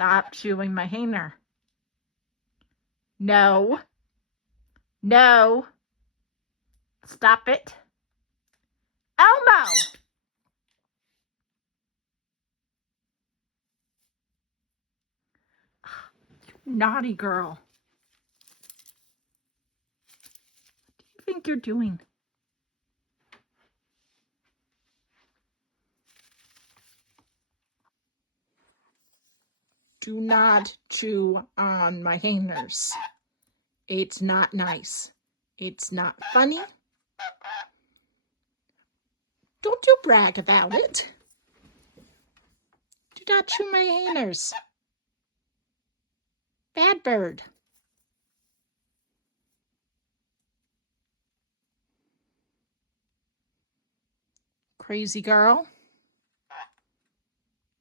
Stop chewing my hanger. No. No. Stop it. Elmo! Naughty girl. What do you think you're doing? Do not chew on my hangers. It's not nice. It's not funny. Don't you brag about it. Do not chew my hangers. Bad bird. Crazy girl.